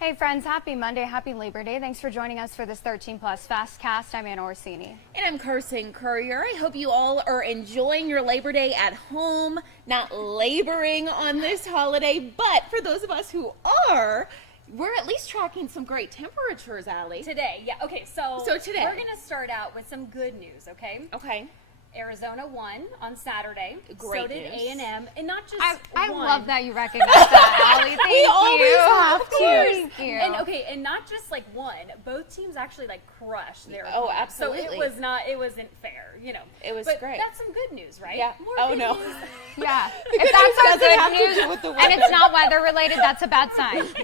Hey friends, happy Monday, happy Labor Day. Thanks for joining us for this 13 Plus FastCast. I'm Anna Orsini. And I'm Carson Courier. I hope you all are enjoying your Labor Day at home, not laboring on this holiday. But for those of us who are, we're at least tracking some great temperatures, Allie. Today, yeah. Okay, so today. we're going to start out with some good news, okay? Okay. Arizona won on Saturday. Great so did news. A&M, and not just I won. love that you recognize that, Allie. Thank We you. always have to. Thank you. And not just like one. Both teams actually like crushed their Oh, opponent. absolutely. So it wasn't fair, you know. It was but great. That's some good news, right? Yeah. More Oh, good no. news. Yeah. good If that's news not doesn't have good to news do with the and it's not weather related, that's a bad sign. So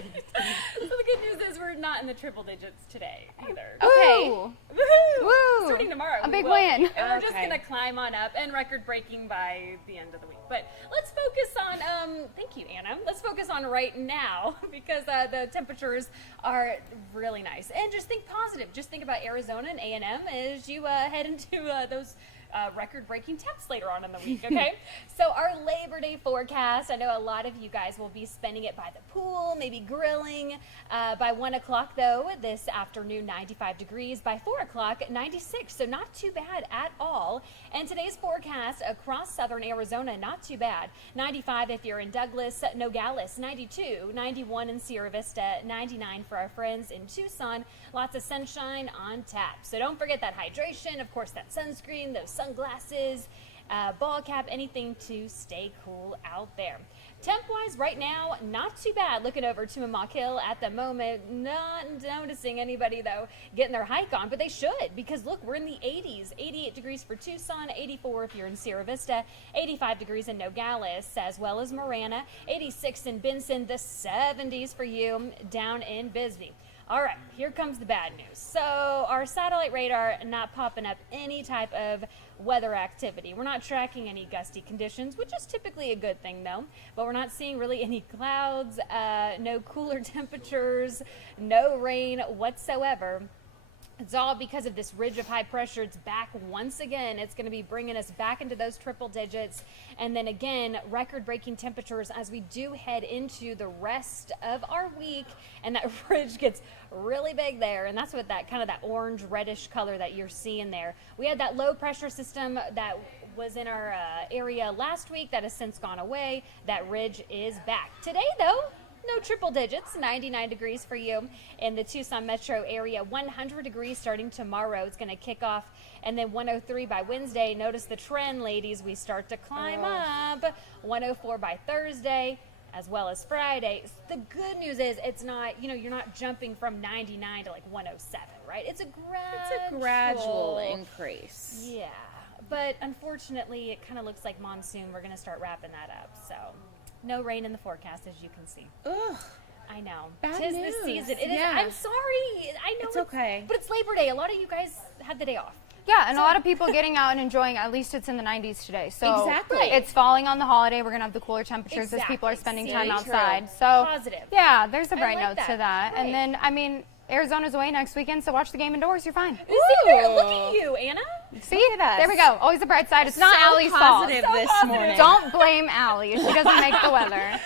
the good news is we're not in the triple digits today either. Okay. Ooh. Woohoo! Woo. Starting tomorrow. A we big will. win. And we're just Okay. going to climb on up and record breaking by the end of the week. But let's focus on, thank you, Anna. Let's focus on right now because the temperatures are really nice. And just think positive. Just think about Arizona and A&M as you head into those record-breaking temps later on in the week, okay? So our Labor Day forecast, I know a lot of you guys will be spending it by the pool, maybe grilling. By 1 o'clock, though, this afternoon, 95 degrees. By 4 o'clock, 96, so not too bad at all. And today's forecast across southern Arizona, not too bad. 95 if you're in Douglas, Nogales, 92, 91 in Sierra Vista, 99 for our friends in Tucson. Lots of sunshine on tap. So don't forget that hydration, of course, that sunscreen, those sunglasses, ball cap, anything to stay cool out there. Temp-wise, right now, not too bad. Looking over to Mamak Hill at the moment, not noticing anybody, though, getting their hike on, but they should, because look, we're in the 80s. 88 degrees for Tucson, 84 if you're in Sierra Vista, 85 degrees in Nogales, as well as Marana, 86 in Benson, the 70s for you down in Bisbee. All right, here comes the bad news. So our satellite radar not popping up any type of weather activity. We're not tracking any gusty conditions, which is typically a good thing, though. But we're not seeing really any clouds, no cooler temperatures, no rain whatsoever. It's all because of this ridge of high pressure. It's back once again. It's going to be bringing us back into those triple digits. And then again, record-breaking temperatures as we do head into the rest of our week. And that ridge gets really big there. And that's what that kind of that orange reddish color that you're seeing there. We had that low pressure system that was in our area last week that has since gone away. That ridge is back. Today, though, no triple digits, 99 degrees for you in the Tucson metro area, 100 degrees starting tomorrow. It's going to kick off, and then 103 by Wednesday. Notice the trend, ladies. We start to climb up. 104 by Thursday, as well as Friday. The good news is it's not, you're not jumping from 99 to like 107, right? It's a gradual increase. Yeah, but unfortunately, it kind of looks like monsoon. We're going to start wrapping that up, so no rain in the forecast, as you can see. Ugh. I know. Bad Tis news. the season. It is. Yeah. I'm sorry. I know It's okay. But it's Labor Day. A lot of you guys had the day off. Yeah, and a lot of people getting out and enjoying, at least it's in the 90s today. So Exactly. it's falling on the holiday. We're going to have the cooler temperatures as people are Exactly. spending Very time true. outside. So Positive. yeah, there's a I bright like note that. to that. Right. And then, Arizona's away next weekend, so watch the game indoors. You're fine. See there? Look at you, Anna. See? Look at us. There we go. Always the bright side. It's not So Allie's fault. positive So this positive. morning. Don't blame Allie. She doesn't make the weather.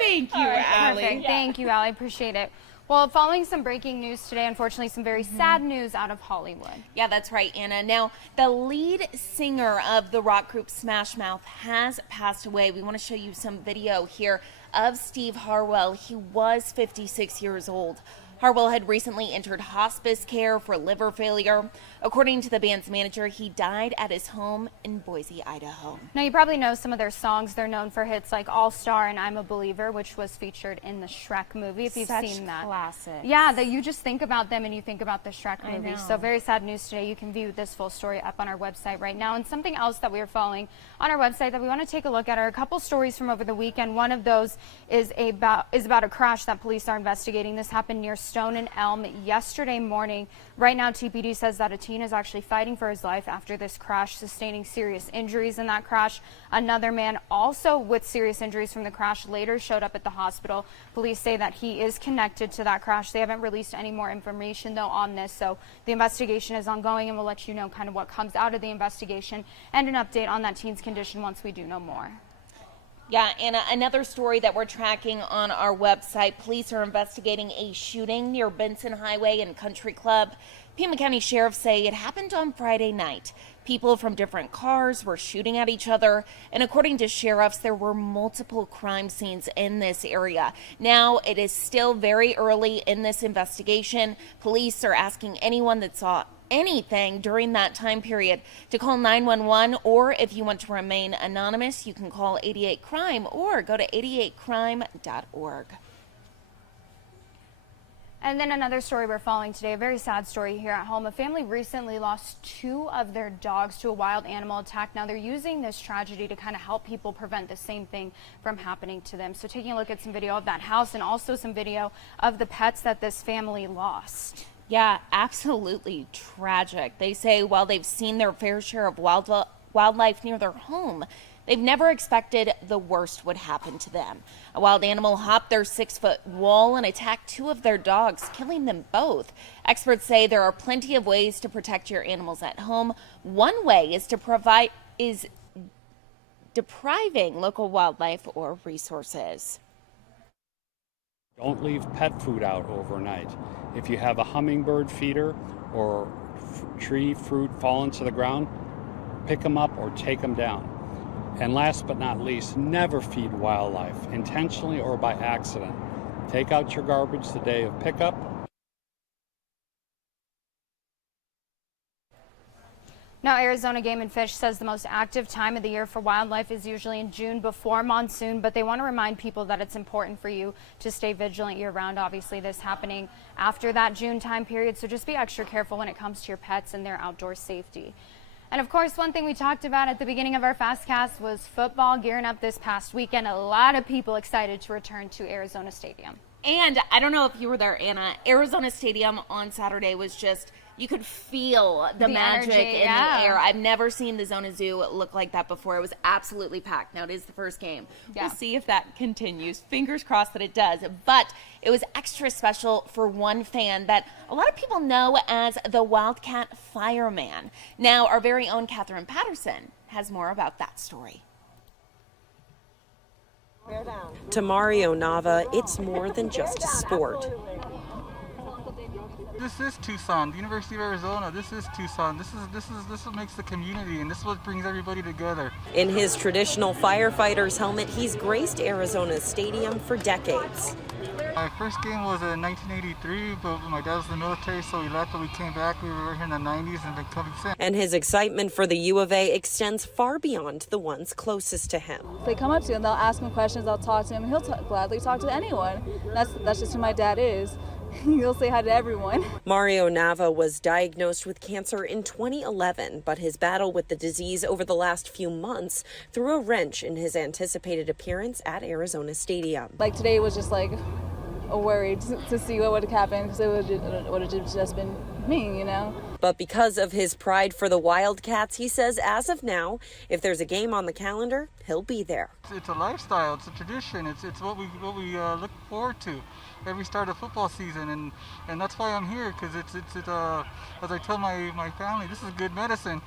Thank you, Allie. Perfect. Yeah. Thank you, Allie. Appreciate it. Well, following some breaking news today, unfortunately, some very sad news out of Hollywood. Yeah, that's right, Anna. Now, the lead singer of the rock group Smash Mouth has passed away. We want to show you some video here of Steve Harwell. He was 56 years old. Harwell had recently entered hospice care for liver failure. According to the band's manager, he died at his home in Boise, Idaho. Now, you probably know some of their songs. They're known for hits like All Star and I'm a Believer, which was featured in the Shrek movie, if you've seen that. Classic. Yeah, that you just think about them and you think about the Shrek I movie. know. So very sad news today. You can view this full story up on our website right now. And something else that we are following on our website that we want to take a look at are a couple stories from over the weekend. One of those is about a crash that police are investigating. This happened near Stone and Elm yesterday morning. Right now, TPD says that a teen is actually fighting for his life after this crash, sustaining serious injuries in that crash. Another man also with serious injuries from the crash later showed up at the hospital. Police say that he is connected to that crash. They haven't released any more information, though, on this, so the investigation is ongoing, and we'll let you know kind of what comes out of the investigation and an update on that teen's condition once we do know more. Yeah, and another story that we're tracking on our website, police are investigating a shooting near Benson Highway and Country Club. Pima County sheriffs say it happened on Friday night. People from different cars were shooting at each other, and according to sheriffs, there were multiple crime scenes in this area. Now, it is still very early in this investigation. Police are asking anyone that saw anything during that time period to call 911, or if you want to remain anonymous, you can call 88 Crime or go to 88crime.org. And then another story we're following today, a very sad story here at home. A family recently lost 2 of their dogs to a wild animal attack. Now they're using this tragedy to kind of help people prevent the same thing from happening to them. So taking a look at some video of that house and also some video of the pets that this family lost. Yeah, absolutely tragic. They say while they've seen their fair share of wildlife near their home, they've never expected the worst would happen to them. A wild animal hopped their 6-foot wall and attacked 2 of their dogs, killing them both. Experts say there are plenty of ways to protect your animals at home. One way is depriving local wildlife or resources. Don't leave pet food out overnight. If you have a hummingbird feeder or tree fruit fallen to the ground, pick them up or take them down. And last but not least, never feed wildlife, intentionally or by accident. Take out your garbage the day of pickup. Now, Arizona Game and Fish says the most active time of the year for wildlife is usually in June before monsoon, but they want to remind people that it's important for you to stay vigilant year-round. Obviously, this happening after that June time period, so just be extra careful when it comes to your pets and their outdoor safety. And of course, one thing we talked about at the beginning of our FastCast was football gearing up this past weekend. A lot of people excited to return to Arizona Stadium. And I don't know if you were there, Anna, Arizona Stadium on Saturday was just, you could feel the magic energy, in the air. I've never seen the Zona Zoo look like that before. It was absolutely packed. Now, it is the first game. Yeah. We'll see if that continues. Fingers crossed that it does. But it was extra special for one fan that a lot of people know as the Wildcat Fireman. Now, our very own Catherine Patterson has more about that story. To Mario Nava, it's more than just a sport. This is Tucson, the University of Arizona. This is Tucson. This is what makes the community, and this is what brings everybody together. In his traditional firefighter's helmet, he's graced Arizona's stadium for decades. My first game was in 1983, but my dad was in the military, so we left, but we came back. We were here in the 90s and been coming since. And his excitement for the U of A extends far beyond the ones closest to him. They come up to him, they'll ask him questions, they'll talk to him, and he'll gladly talk to anyone. That's just who my dad is. He'll say hi to everyone. Mario Nava was diagnosed with cancer in 2011, but his battle with the disease over the last few months threw a wrench in his anticipated appearance at Arizona Stadium. Like today was just like a worry to see what would have happened, because it would have just been me, you know. But because of his pride for the Wildcats, he says as of now, if there's a game on the calendar, he'll be there. It's a lifestyle, it's a tradition, it's what we look forward to every start of football season, and that's why I'm here, because it's as I tell my family, this is good medicine.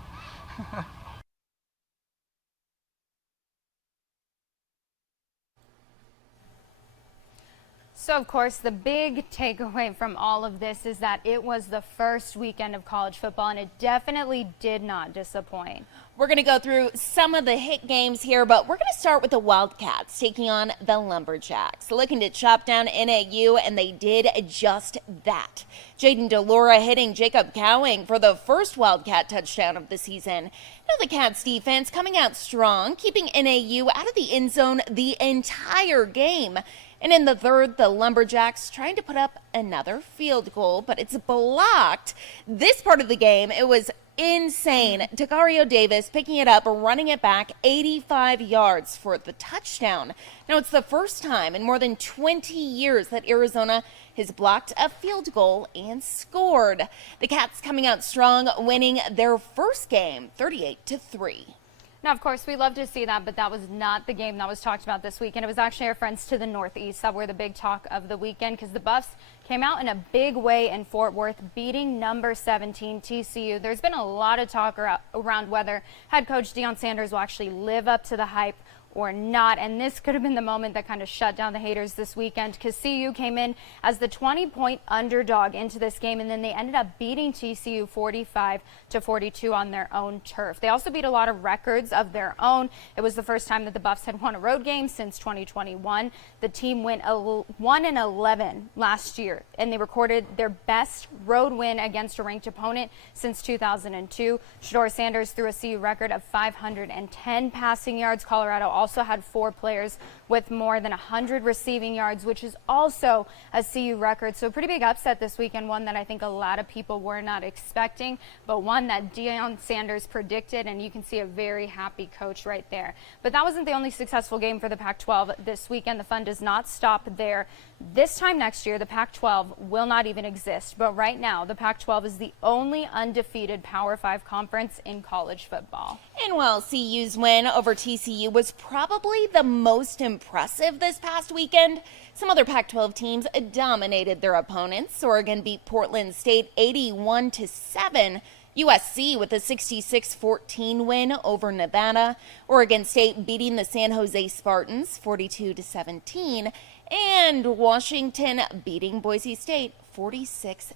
So, of course, the big takeaway from all of this is that it was the first weekend of college football, and it definitely did not disappoint. We're going to go through some of the hit games here, but we're going to start with the Wildcats taking on the Lumberjacks, looking to chop down NAU, and they did just that. Jaden DeLora hitting Jacob Cowing for the first Wildcat touchdown of the season. Now the Cats defense coming out strong, keeping NAU out of the end zone the entire game. And in the third, the Lumberjacks trying to put up another field goal, but it's blocked. This part of the game, it was insane. Dakario Davis picking it up, running it back 85 yards for the touchdown. Now, it's the first time in more than 20 years that Arizona has blocked a field goal and scored. The Cats coming out strong, winning their first game 38-3. Now, of course, we love to see that, but that was not the game that was talked about this weekend. It was actually our friends to the northeast that were the big talk of the weekend, because the Buffs came out in a big way in Fort Worth, beating number 17 TCU. There's been a lot of talk around whether head coach Deion Sanders will actually live up to the hype or not. And this could have been the moment that kind of shut down the haters this weekend, because CU came in as the 20-point underdog into this game, and then they ended up beating TCU 45-42 on their own turf. They also beat a lot of records of their own. It was the first time that the Buffs had won a road game since 2021. The team went 1-11 last year, and they recorded their best road win against a ranked opponent since 2002. Shedeur Sanders threw a CU record of 510 passing yards. Colorado also had 4 players with more than 100 receiving yards, which is also a CU record. So a pretty big upset this weekend, one that I think a lot of people were not expecting, but one that Deion Sanders predicted, and you can see a very happy coach right there. But that wasn't the only successful game for the Pac-12 this weekend. The fun does not stop there. This time next year, the Pac-12 will not even exist, but right now, the Pac-12 is the only undefeated Power 5 conference in college football. And while CU's win over TCU was probably the most impressive this past weekend, some other Pac-12 teams dominated their opponents. Oregon beat Portland State 81-7. USC with a 66-14 win over Nevada. Oregon State beating the San Jose Spartans 42-17. And Washington beating Boise State 46-19.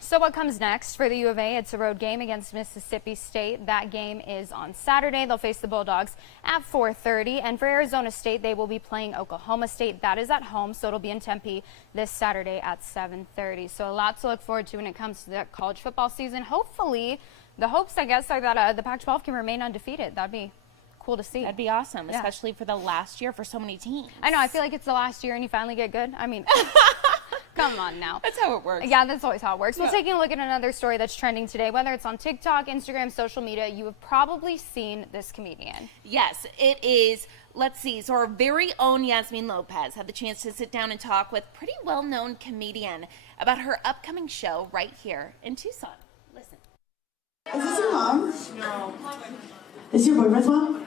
So what comes next for the U of A? It's a road game against Mississippi State. That game is on Saturday. They'll face the Bulldogs at 4:30. And for Arizona State, they will be playing Oklahoma State. That is at home, so it'll be in Tempe this Saturday at 7:30. So a lot to look forward to when it comes to the college football season. Hopefully, the hopes, I guess, are that the Pac-12 can remain undefeated. That'd be cool to see. That'd be awesome, Yeah. especially for the last year for so many teams. I know. I feel like it's the last year and you finally get good. I mean, come on now. That's how it works. Yeah, that's always how it works. Yeah. Well, taking a look at another story that's trending today, whether it's on TikTok, Instagram, social media, you have probably seen this comedian. Yes, it is. Let's see. So our very own Yasmin Lopez had the chance to sit down and talk with pretty well-known comedian about her upcoming show right here in Tucson. Listen. Is this your mom? No. Is your boyfriend's mom?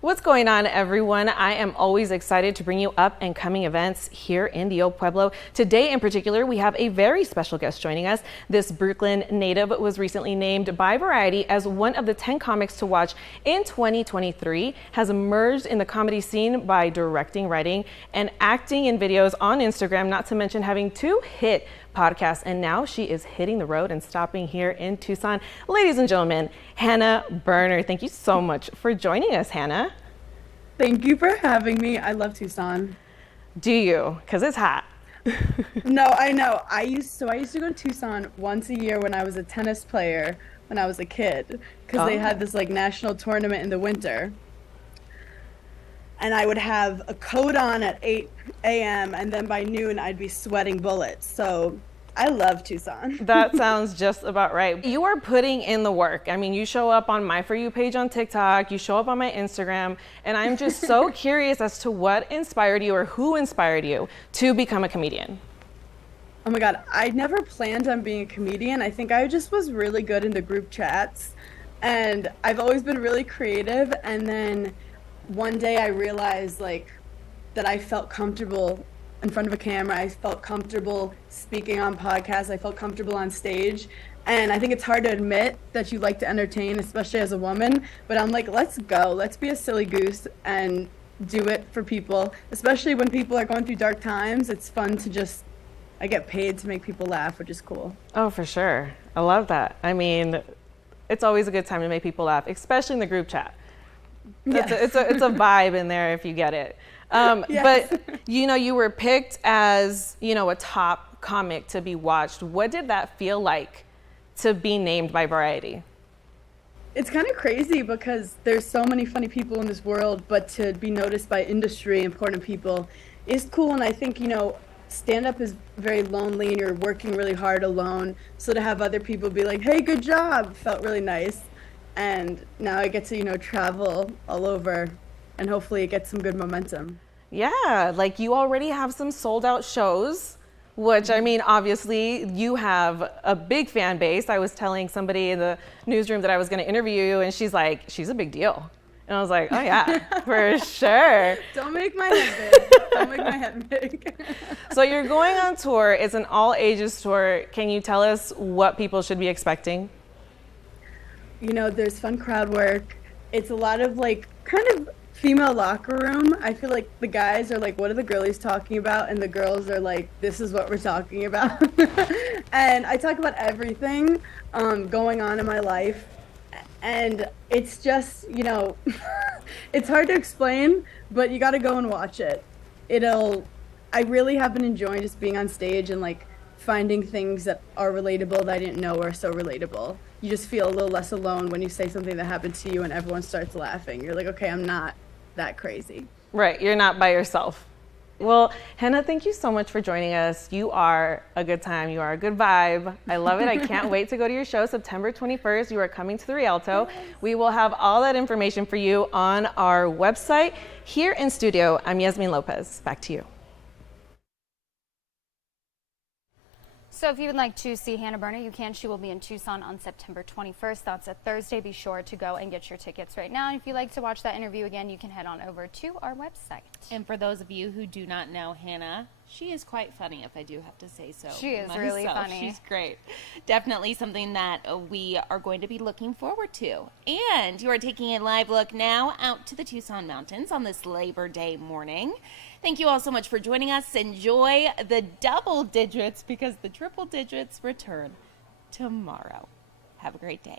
What's going on, everyone? I am always excited to bring you up and coming events here in the Old Pueblo. Today in particular, we have a very special guest joining us. This Brooklyn native was recently named by Variety as one of the 10 comics to watch in 2023, has emerged in the comedy scene by directing, writing, and acting in videos on Instagram, not to mention having 2 hit podcasts, and now she is hitting the road and stopping here in Tucson. Ladies and gentlemen, Hannah Berner. Thank you so much for joining us, Hannah. Thank you for having me. I love Tucson. Do you? Because it's hot. No, I know. I used to go to Tucson once a year when I was a tennis player when I was a kid, because they had this like national tournament in the winter. And I would have a coat on at 8 a.m. and then by noon I'd be sweating bullets. So I love Tucson. That sounds just about right. You are putting in the work. I mean, you show up on my For You page on TikTok, you show up on my Instagram, and I'm just so curious as to what inspired you or who inspired you to become a comedian. Oh my God, I never planned on being a comedian. I think I just was really good in the group chats, and I've always been really creative. And then one day I realized like that I felt comfortable in front of a camera. I felt comfortable speaking on podcasts. I felt comfortable on stage. And I think it's hard to admit that you like to entertain, especially as a woman. But I'm like, let's go. Let's be a silly goose and do it for people, especially when people are going through dark times. It's fun to just, I get paid to make people laugh, which is cool. Oh, for sure. I love that. I mean, it's always a good time to make people laugh, especially in the group chat. Yes. It's a vibe in there if you get it. Yes. But, you know, you were picked as, you know, a top comic to be watched. What did that feel like to be named by Variety? It's kind of crazy because there's so many funny people in this world, but to be noticed by industry, important people is cool. And I think, you know, stand-up is very lonely and you're working really hard alone. So to have other people be like, hey, good job, felt really nice. And now I get to, you know, travel all over and hopefully it gets some good momentum. Yeah, like you already have some sold out shows, which I mean, obviously you have a big fan base. I was telling somebody in the newsroom that I was going to interview you and she's like, she's a big deal. And I was like, oh yeah, for sure. Don't make my head big. Don't make my head big. So you're going on tour. It's an all ages tour. Can you tell us what people should be expecting? You know, there's fun crowd work. it's a lot of like kind of female locker room. I feel like the guys are like, what are the girlies talking about? And the girls are like, this is what we're talking about. And I talk about everything going on in my life. And it's just, you know, it's hard to explain, but you got to go and watch it. I really have been enjoying just being on stage and like finding things that are relatable that I didn't know were so relatable. You just feel a little less alone when you say something that happened to you and everyone starts laughing. You're like, okay, I'm not that crazy. Right, you're not by yourself. Well, Hannah, thank you so much for joining us. You are a good time. You are a good vibe. I love it. I can't wait to go to your show September 21st. You are coming to the Rialto. We will have all that information for you on our website. Here in studio, I'm Yasmin Lopez. Back to you. So if you would like to see Hannah Berner, you can. She will be in Tucson on September 21st. That's a Thursday. Be sure to go and get your tickets right now. And if you'd like to watch that interview again, you can head on over to our website. And for those of you who do not know Hannah, she is quite funny, if I do have to say so. She is really funny. She's great. Definitely something that we are going to be looking forward to. And you are taking a live look now out to the Tucson mountains on this Labor Day morning. Thank you all so much for joining us. Enjoy the double digits because the triple digits return tomorrow. Have a great day.